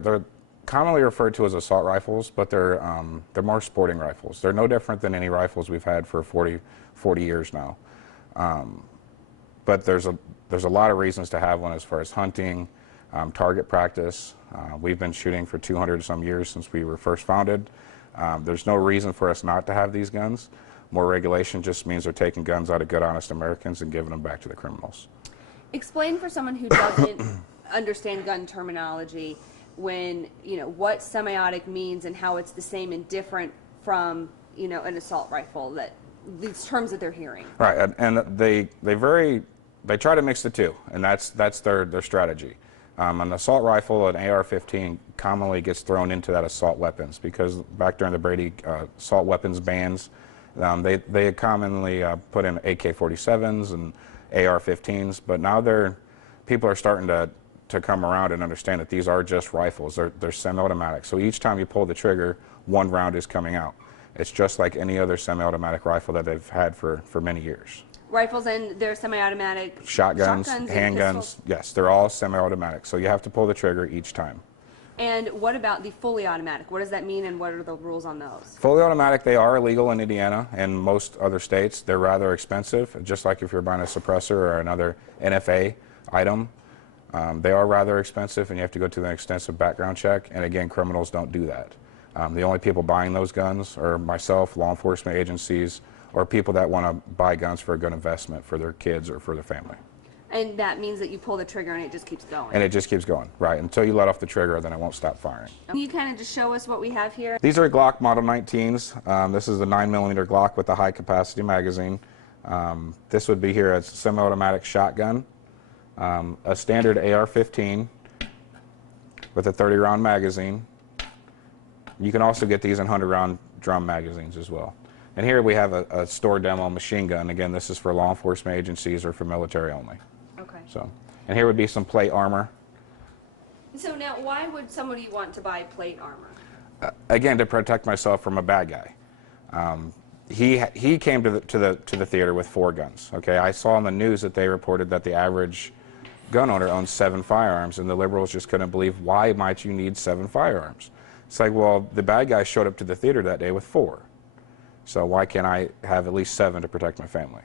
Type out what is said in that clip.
They're commonly referred to as assault rifles, but they're more sporting rifles. They're no different than any rifles we've had for 40 years now. But there's a lot of reasons to have one as far as hunting, target practice. We've been shooting for 200 some years since we were first founded. There's no reason for us not to have these guns. More regulation just means they're taking guns out of good, honest Americans and giving them back to the criminals. Explain for someone who doesn't understand gun terminology what semiotic means and how it's the same and different from an assault rifle, that these terms that they're hearing. Right, and they try to mix the two, and that's their strategy. An assault rifle, an AR-15, commonly gets thrown into that assault weapons because back during the Brady assault weapons bans, they commonly put in AK-47s and AR-15s, but now people are starting to come around and understand that these are just rifles. They're semi-automatic. So each time you pull the trigger, one round is coming out. It's just like any other semi-automatic rifle that they've had for many years. Rifles and they're semi-automatic. Shotguns, handguns, yes, they're all semi-automatic. So you have to pull the trigger each time. And what about the fully automatic? What does that mean, and what are the rules on those? Fully automatic, they are illegal in Indiana and most other states. They're rather expensive, just like if you're buying a suppressor or another NFA item. They are rather expensive, and you have to go through an extensive background check, and again, criminals don't do that. The only people buying those guns are myself, law enforcement agencies, or people that want to buy guns for a good investment for their kids or for their family. And that means that you pull the trigger and it just keeps going. And it just keeps going, right, until you let off the trigger, then it won't stop firing. Can you kind of just show us what we have here? These are Glock Model 19s. This is the 9mm Glock with the high-capacity magazine. This would be here as a semi-automatic shotgun. A standard AR-15 with a 30-round magazine. You can also get these in 100-round drum magazines as well. And here we have a store demo machine gun. Again, this is for law enforcement agencies or for military only. Okay. So, and here would be some plate armor. So now, why would somebody want to buy plate armor? Again, to protect myself from a bad guy. He came to the theater with 4 guns. Okay, I saw on the news that they reported that the average gun owner owns 7 firearms, and the liberals just couldn't believe, why might you need 7 firearms? It's like, well, the bad guy showed up to the theater that day with 4, so why can't I have at least 7 to protect my family?